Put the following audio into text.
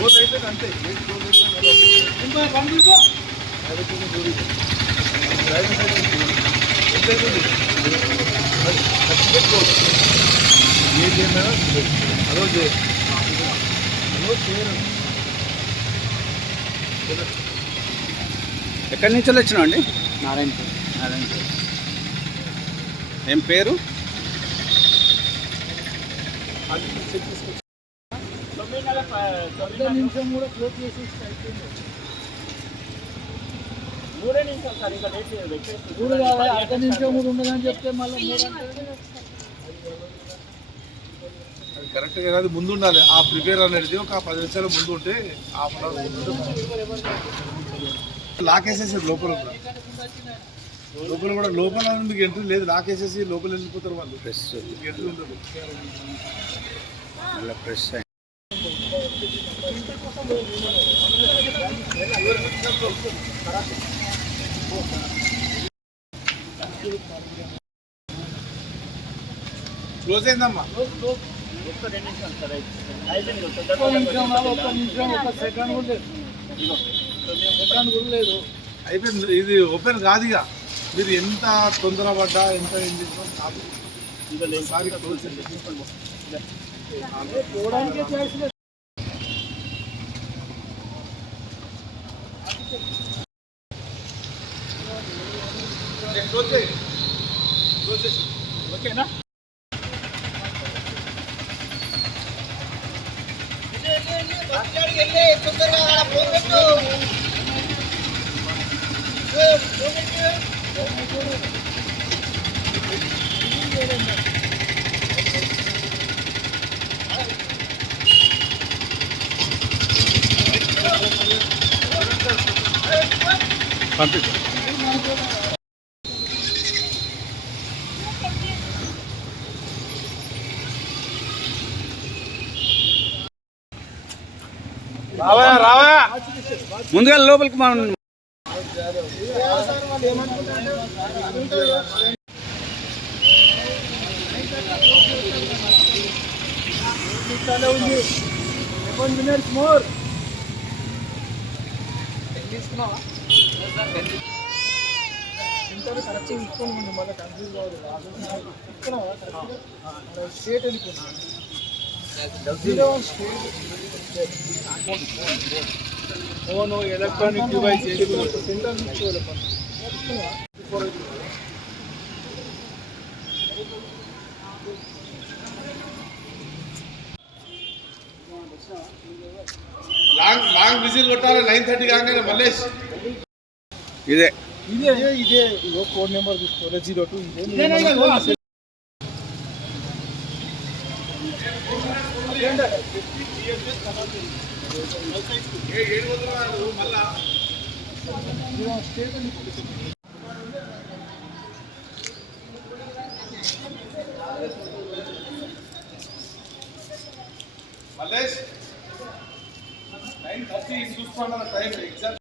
రోజు అయితే అంతే ఎక్కడి నుంచి వచ్చినావు అండి? నారాయణపూర్. నారాయణపూర్. ఏం పేరు? నిమిషం కూడా క్లోజ్ చేసి మూడే నిమిషాలు సార్, ఇంకా మూడు కావాలి. అర్ధ నిమిషం కూడా ఉండదని చెప్తే మళ్ళీ అది కరెక్ట్గా కాదు, ముందు ఉండాలి. ఆ ప్రిపేర్ అనేది ఒక 10 నిమిషాలు ముందు ఉంటే లాక్ వేసేసారు లోపల కూడా లోపల మీకు ఎంట్రీ లేదు. లాక్ వేసేసి లోపల వెళ్ళిపోతారు వాళ్ళు. ప్రెస్ ఎంట్రీ ఉండదు. మళ్ళీ ప్రెస్ క్లోజ్ అయిందమ్మా. ఒక్క సెకండ్ కూడా లేదు. అయిపోయింది. ఇది ఓపెన్ కాదు. ఇక మీరు ఎంత తొందరపడ్డా ఎంత ఏం చేసినా కాదు. ఓకేనా? పంపించు. ముందుగా లోపలికి మనం కరెక్ట్ తీసుకోండి. మళ్ళీ కన్ఫ్యూజ్ కావద్దు. స్టేట్ వెళ్ళిపోయింది. Phone electronic device centre long whistle కొట్టాలి. 9:30 కాగానే మల్లేష్. ఇదే ఇదే ఇదే ఇదో ఫోన్ నెంబర్ తీసుకోవాలి. 02 ఇదే. మల్లేష్ 9:30 చూసుకోండి టైం.